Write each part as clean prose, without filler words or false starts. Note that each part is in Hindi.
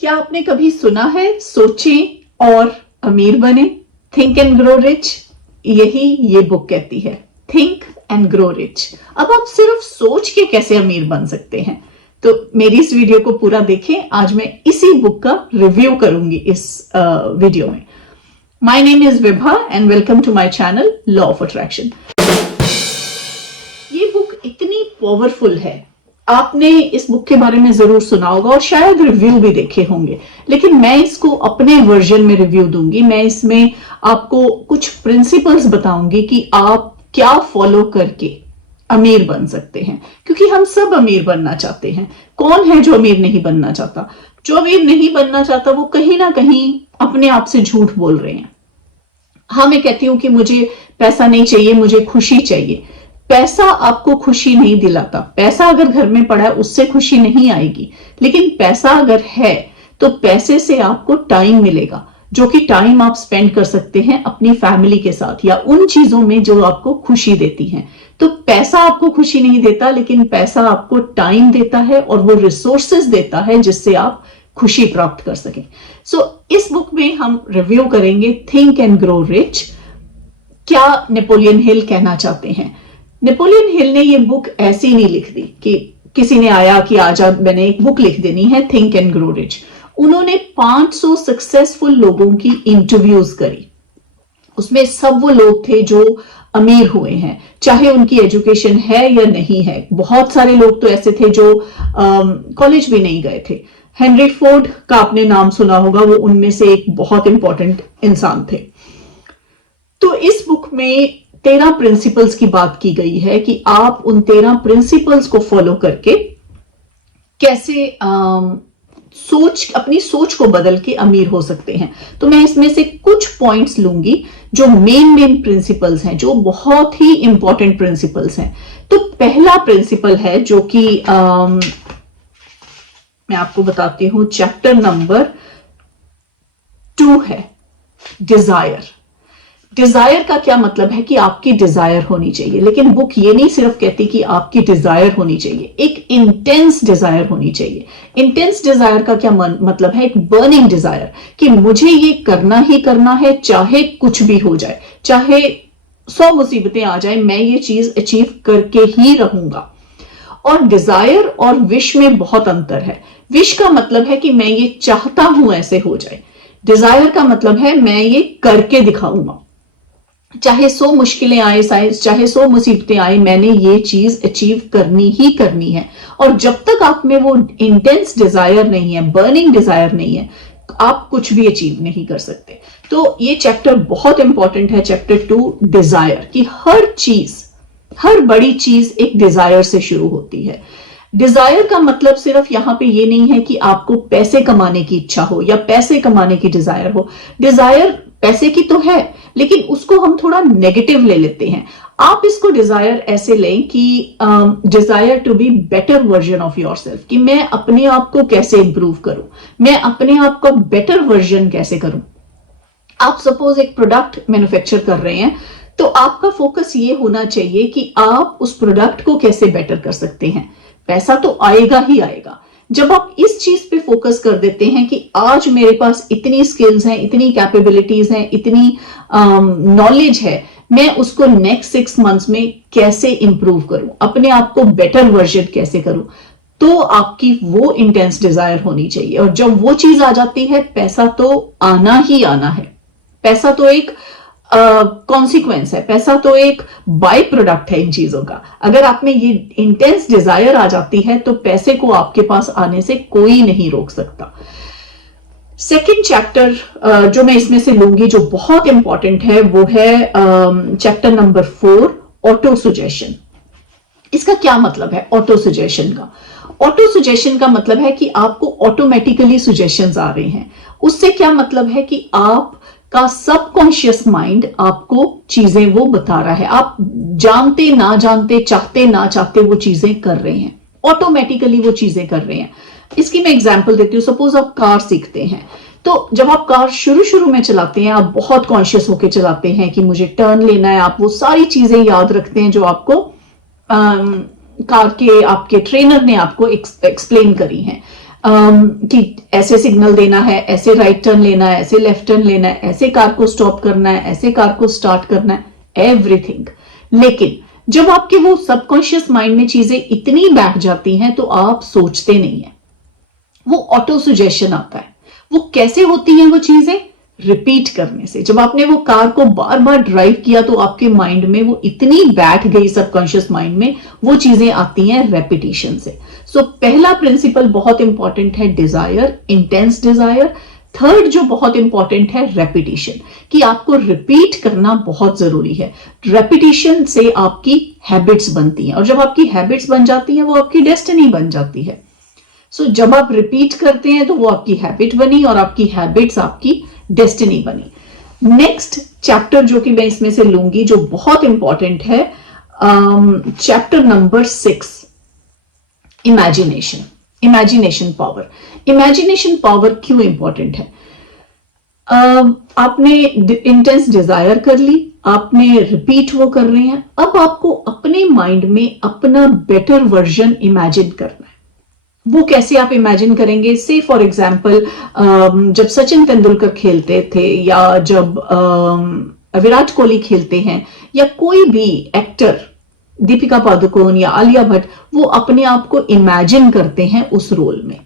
क्या आपने कभी सुना है सोचें और अमीर बने, थिंक एंड ग्रो रिच? यही ये बुक कहती है, थिंक एंड ग्रो रिच। अब आप सिर्फ सोच के कैसे अमीर बन सकते हैं? तो मेरी इस वीडियो को पूरा देखें। आज मैं इसी बुक का रिव्यू करूंगी इस वीडियो में। My name is Vibha and welcome to my channel law of attraction. ये बुक इतनी पावरफुल है, आपने इस बुक के बारे में जरूर सुना होगा और शायद रिव्यू भी देखे होंगे, लेकिन मैं इसको अपने वर्जन में रिव्यू दूंगी। मैं इसमें आपको कुछ प्रिंसिपल्स बताऊंगी कि आप क्या फॉलो करके अमीर बन सकते हैं, क्योंकि हम सब अमीर बनना चाहते हैं। कौन है जो अमीर नहीं बनना चाहता? जो अमीर नहीं बनना चाहता वो कहीं ना कहीं अपने आप से झूठ बोल रहे हैं। हाँ, मैं कहती हूं कि मुझे पैसा नहीं चाहिए, मुझे खुशी चाहिए। पैसा आपको खुशी नहीं दिलाता। पैसा अगर घर में पड़ा है उससे खुशी नहीं आएगी, लेकिन पैसा अगर है तो पैसे से आपको टाइम मिलेगा, जो कि टाइम आप स्पेंड कर सकते हैं अपनी फैमिली के साथ या उन चीजों में जो आपको खुशी देती हैं। तो पैसा आपको खुशी नहीं देता, लेकिन पैसा आपको टाइम देता है और वो रिसोर्सेस देता है जिससे आप खुशी प्राप्त कर सकें। इस बुक में हम रिव्यू करेंगे थिंक एंड ग्रो रिच। क्या नेपोलियन हिल कहना चाहते हैं? नेपोलियन हिल ने ये बुक ऐसी नहीं लिख दी कि किसी ने आया कि आज मैंने एक बुक लिख देनी है थिंक एंड ग्रो रिच। उन्होंने 500 सक्सेसफुल लोगों की इंटरव्यूज करी। उसमें सब वो लोग थे जो अमीर हुए हैं, चाहे उनकी एजुकेशन है या नहीं है। बहुत सारे लोग तो ऐसे थे जो कॉलेज भी नहीं गए थे। हेनरी फोर्ड का आपने नाम सुना होगा, वो उनमें से एक बहुत इंपॉर्टेंट इंसान थे। तो इस बुक में 13 प्रिंसिपल्स की बात की गई है कि आप उन 13 प्रिंसिपल्स को फॉलो करके कैसे अपनी सोच को बदल के अमीर हो सकते हैं। तो मैं इसमें से कुछ पॉइंट्स लूंगी जो मेन प्रिंसिपल्स हैं, जो बहुत ही इंपॉर्टेंट प्रिंसिपल्स हैं। तो पहला प्रिंसिपल है जो कि मैं आपको बताती हूं, चैप्टर नंबर 2 है डिजायर। डिजायर का क्या मतलब है कि आपकी डिजायर होनी चाहिए, लेकिन बुक ये नहीं सिर्फ कहती कि आपकी डिजायर होनी चाहिए, एक इंटेंस डिजायर होनी चाहिए। इंटेंस डिजायर का क्या मतलब है? एक बर्निंग डिजायर कि मुझे ये करना ही करना है, चाहे कुछ भी हो जाए, चाहे 100 मुसीबतें आ जाए, मैं ये चीज अचीव करके ही रहूंगा। और डिजायर और विश में बहुत अंतर है। विश का मतलब है कि मैं ये चाहता हूं ऐसे हो जाए। डिजायर का मतलब है मैं ये करके दिखाऊंगा, चाहे 100 मुश्किलें आए, चाहे 100 मुसीबतें आए, मैंने ये चीज अचीव करनी ही करनी है। और जब तक आप में वो इंटेंस डिजायर नहीं है, बर्निंग डिजायर नहीं है, आप कुछ भी अचीव नहीं कर सकते। तो ये चैप्टर बहुत इंपॉर्टेंट है, चैप्टर 2 डिजायर, कि हर चीज, हर बड़ी चीज एक डिजायर से शुरू होती है। डिजायर का मतलब सिर्फ यहां पे ये नहीं है कि आपको पैसे कमाने की इच्छा हो या पैसे कमाने की डिजायर हो। डिजायर पैसे की तो है, लेकिन उसको हम थोड़ा नेगेटिव ले लेते हैं। आप इसको डिजायर ऐसे लें कि desire to be better version of yourself, कि मैं अपने आप को कैसे इंप्रूव करूं, मैं अपने आप का बेटर वर्जन कैसे करूं। आप सपोज एक प्रोडक्ट मैन्युफैक्चर कर रहे हैं, तो आपका फोकस ये होना चाहिए कि आप उस प्रोडक्ट को कैसे बेटर कर सकते हैं। पैसा तो आएगा ही आएगा। जब आप इस चीज पे फोकस कर देते हैं कि आज मेरे पास इतनी स्किल्स हैं, इतनी कैपेबिलिटीज हैं, इतनी नॉलेज है, मैं उसको नेक्स्ट 6 मंथ्स में कैसे इंप्रूव करूं, अपने आप को बेटर वर्जन कैसे करूं, तो आपकी वो इंटेंस डिजायर होनी चाहिए। और जब वो चीज आ जाती है, पैसा तो आना ही आना है। पैसा तो एक कॉन्सिक्वेंस है, पैसा तो एक बाय प्रोडक्ट है इन चीजों का। अगर आप में ये इंटेंस डिजायर आ जाती है तो पैसे को आपके पास आने से कोई नहीं रोक सकता। सेकंड चैप्टर जो मैं इसमें से लूंगी, जो बहुत इंपॉर्टेंट है, वो है चैप्टर नंबर 4 ऑटो सुजेशन। इसका क्या मतलब है ऑटो सुजेशन का? ऑटो सुजेशन का मतलब है कि आपको ऑटोमेटिकली सुजेशंस आ रहे हैं। उससे क्या मतलब है कि आप का सबकॉन्शियस माइंड आपको चीजें वो बता रहा है। आप जानते ना जानते, चाहते ना चाहते वो चीजें कर रहे हैं, ऑटोमेटिकली वो चीजें कर रहे हैं। इसकी मैं एग्जांपल देती हूँ। सपोज आप कार सीखते हैं, तो जब आप कार शुरू में चलाते हैं, आप बहुत कॉन्शियस होकर चलाते हैं कि मुझे टर्न लेना है। आप वो सारी चीजें याद रखते हैं जो आपको कार के आपके ट्रेनर ने आपको एक्सप्लेन करी हैं। कि ऐसे सिग्नल देना है, ऐसे राइट टर्न लेना है, ऐसे लेफ्ट टर्न लेना है, ऐसे कार को स्टॉप करना है, ऐसे कार को स्टार्ट करना है, एवरीथिंग। लेकिन जब आपके वो सबकॉन्शियस माइंड में चीजें इतनी बैठ जाती हैं तो आप सोचते नहीं है, वो ऑटो सुजेशन आता है। वो कैसे होती हैं वो चीजें? रिपीट करने से। जब आपने वो कार को बार बार ड्राइव किया तो आपके माइंड में वो इतनी बैठ गई, सबकॉन्शियस माइंड में वो चीजें आती हैं रेपिटेशन से। सो पहला प्रिंसिपल बहुत इंपॉर्टेंट है डिजायर, इंटेंस डिजायर। थर्ड जो बहुत इंपॉर्टेंट है रेपिटेशन, कि आपको रिपीट करना बहुत जरूरी है। रेपिटेशन से आपकी हैबिट्स बनती हैं और जब आपकी हैबिट्स बन जाती हैं वो आपकी डेस्टिनी बन जाती है। सो जब आप रिपीट करते हैं तो वो आपकी हैबिट बनी और आपकी हैबिट्स आपकी डेस्टिनी बनी। नेक्स्ट चैप्टर जो कि मैं इसमें से लूंगी जो बहुत इंपॉर्टेंट है, chapter number 6, imagination. Imagination power. Imagination power क्यों इंपॉर्टेंट है? आपने इंटेंस डिजायर कर ली, आपने रिपीट वो कर रहे हैं, अब आपको अपने माइंड में अपना बेटर वर्जन इमेजिन करना है। वो कैसे आप इमेजिन करेंगे? से फॉर एग्जाम्पल जब सचिन तेंदुलकर खेलते थे या जब विराट कोहली खेलते हैं या कोई भी एक्टर, दीपिका पादुकोण या आलिया भट्ट, वो अपने आप को इमेजिन करते हैं उस रोल में।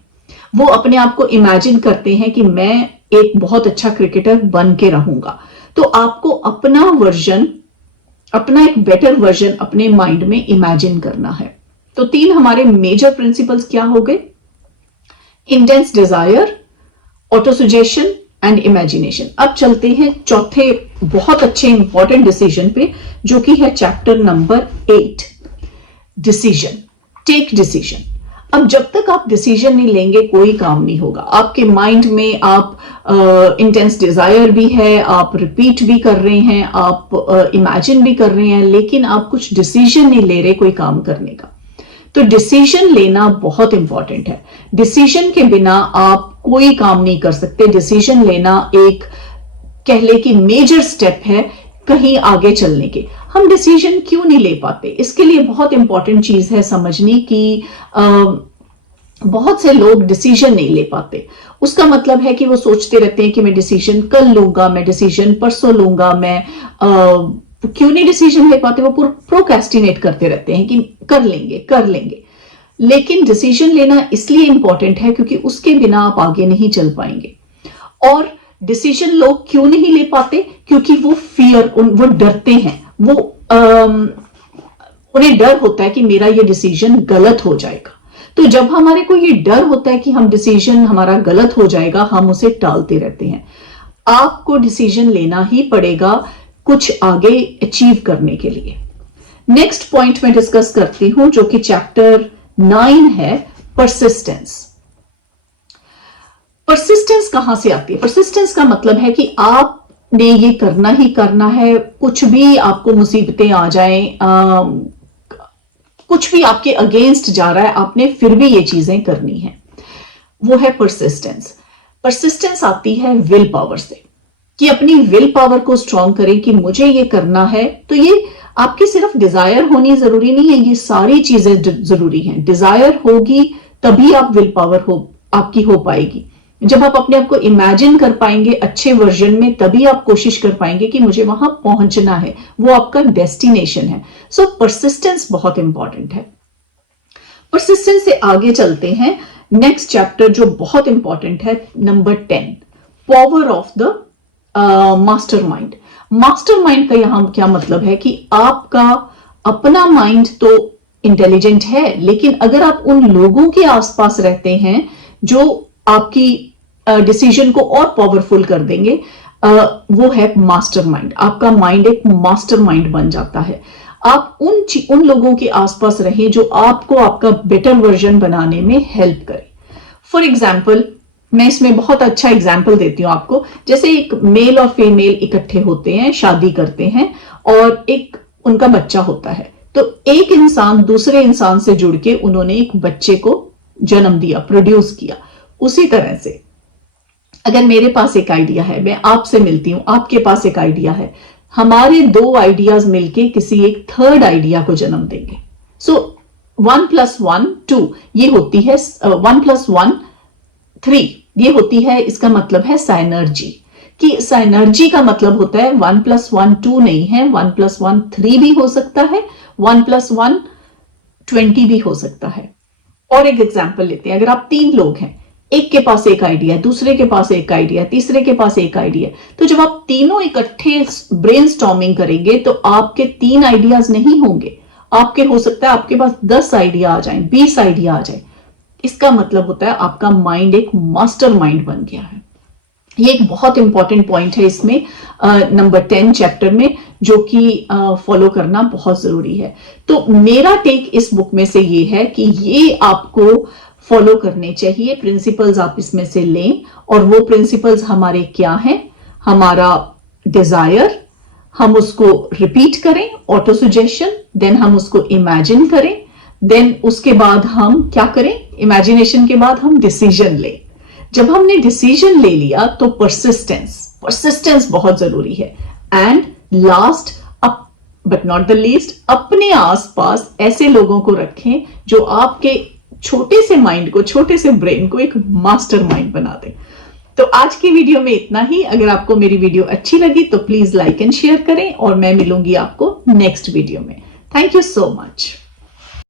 वो अपने आप को इमेजिन करते हैं कि मैं एक बहुत अच्छा क्रिकेटर बन के रहूंगा। तो आपको अपना वर्जन, अपना एक बेटर वर्जन अपने माइंड में इमेजिन करना है। तो 3 हमारे मेजर प्रिंसिपल्स क्या हो गए? Intense desire, autosuggestion and imagination. अब चलते हैं चौथे बहुत अच्छे इंपॉर्टेंट डिसीजन पे, जो कि है chapter number 8, decision. Take decision. अब जब तक आप डिसीजन नहीं लेंगे कोई काम नहीं होगा। आपके माइंड में आप इंटेंस डिजायर भी है, आप रिपीट भी कर रहे हैं, आप इमेजिन भी कर रहे हैं, लेकिन आप कुछ डिसीजन नहीं ले रहे कोई काम करने का। तो डिसीजन लेना बहुत इंपॉर्टेंट है। डिसीजन के बिना आप कोई काम नहीं कर सकते। डिसीजन लेना एक, कह ले कि मेजर स्टेप है कहीं आगे चलने के। हम डिसीजन क्यों नहीं ले पाते? इसके लिए बहुत इंपॉर्टेंट चीज है समझनी कि बहुत से लोग डिसीजन नहीं ले पाते। उसका मतलब है कि वो सोचते रहते हैं कि मैं डिसीजन कल लूंगा, मैं डिसीजन परसों लूंगा, मैं क्यों नहीं डिसीजन ले पाते? वो प्रोक्रेस्टिनेट करते रहते हैं कि कर लेंगे कर लेंगे। लेकिन डिसीजन लेना इसलिए इंपॉर्टेंट है क्योंकि उसके बिना आप आगे नहीं चल पाएंगे। और डिसीजन लोग क्यों नहीं ले पाते? क्योंकि वो फियर, वो डरते हैं, वो उन्हें डर होता है कि मेरा ये डिसीजन गलत हो जाएगा। तो जब हमारे को ये डर होता है कि हम डिसीजन हमारा गलत हो जाएगा, हम उसे टालते रहते हैं। आपको डिसीजन लेना ही पड़ेगा कुछ आगे अचीव करने के लिए। नेक्स्ट पॉइंट मैं डिस्कस करती हूं जो कि चैप्टर 9 है, परसिस्टेंस। परसिस्टेंस कहां से आती है? परसिस्टेंस का मतलब है कि आपने ये करना ही करना है, कुछ भी आपको मुसीबतें आ जाएं, कुछ भी आपके अगेंस्ट जा रहा है, आपने फिर भी ये चीजें करनी है। वो है परसिस्टेंस। परसिस्टेंस आती है विल पावर से, कि अपनी विल पावर को स्ट्रॉन्ग करें कि मुझे ये करना है। तो ये आपकी सिर्फ डिजायर होनी जरूरी नहीं है, ये सारी चीजें जरूरी हैं। डिजायर होगी तभी आप विल पावर आपकी हो पाएगी। जब आप अपने आप को इमेजिन कर पाएंगे अच्छे वर्जन में, तभी आप कोशिश कर पाएंगे कि मुझे वहां पहुंचना है, वो आपका डेस्टिनेशन है। सो परसिस्टेंस बहुत इंपॉर्टेंट है। परसिस्टेंस से आगे चलते हैं, नेक्स्ट चैप्टर जो बहुत इंपॉर्टेंट है, number 10, power of the mastermind. Mastermind का यहां क्या मतलब है कि आपका अपना माइंड तो इंटेलिजेंट है, लेकिन अगर आप उन लोगों के आसपास रहते हैं जो आपकी डिसीजन को और पावरफुल कर देंगे, वो है मास्टरमाइंड। आपका माइंड एक मास्टरमाइंड बन जाता है। आप उन लोगों के आसपास रहें जो आपको आपका बेटर वर्जन बनाने में हेल्प करें। फॉर एग्जाम्पल, मैं इसमें बहुत अच्छा एग्जाम्पल देती हूं आपको। जैसे एक मेल और फीमेल इकट्ठे होते हैं, शादी करते हैं और एक उनका बच्चा होता है। तो एक इंसान दूसरे इंसान से जुड़ के उन्होंने एक बच्चे को जन्म दिया, प्रोड्यूस किया। उसी तरह से अगर मेरे पास एक आइडिया है, मैं आपसे मिलती हूं, आपके पास एक आइडिया है, हमारे 2 आइडियाज मिलके किसी एक थर्ड आइडिया को जन्म देंगे। सो 1 + 1 2, ये होती है 1 + 1 3 ये होती है, इसका मतलब है साइनर्जी, कि साइनर्जी का मतलब होता है 1 + 1 2 नहीं है, 1 + 1 3 भी हो सकता है, 1 + 1 20 भी हो सकता है। और एक एग्जांपल लेते हैं, अगर आप 3 लोग हैं, एक के पास एक आइडिया, दूसरे के पास एक आइडिया, तीसरे के पास एक आइडिया, तो जब आप तीनों इकट्ठे ब्रेनस्टॉर्मिंग करेंगे तो आपके 3 आइडियाज नहीं होंगे, आपके हो सकता है आपके पास 10 आइडिया आ जाए, 20 आइडिया आ जाए। इसका मतलब होता है आपका माइंड एक मास्टर माइंड बन गया है। ये एक बहुत इंपॉर्टेंट पॉइंट है इसमें, नंबर 10 चैप्टर में, जो कि फॉलो करना बहुत जरूरी है। तो मेरा टेक इस बुक में से ये है कि ये आपको फॉलो करने चाहिए, प्रिंसिपल्स आप इसमें से लें, और वो प्रिंसिपल्स हमारे क्या हैं? हमारा डिजायर, हम उसको रिपीट करें, ऑटो सजेशन, देन हम उसको इमेजिन करें, देन उसके बाद हम क्या करें? इमेजिनेशन के बाद हम डिसीजन लें। जब हमने डिसीजन ले लिया तो परसिस्टेंस बहुत जरूरी है। And last but not the least, अपने आसपास ऐसे लोगों को रखें जो आपके छोटे से माइंड को, छोटे से ब्रेन को एक मास्टर माइंड बना दें। तो आज की वीडियो में इतना ही। अगर आपको मेरी वीडियो अच्छी लगी तो प्लीज लाइक एंड शेयर करें, और मैं मिलूंगी आपको नेक्स्ट वीडियो में। Thank you so much.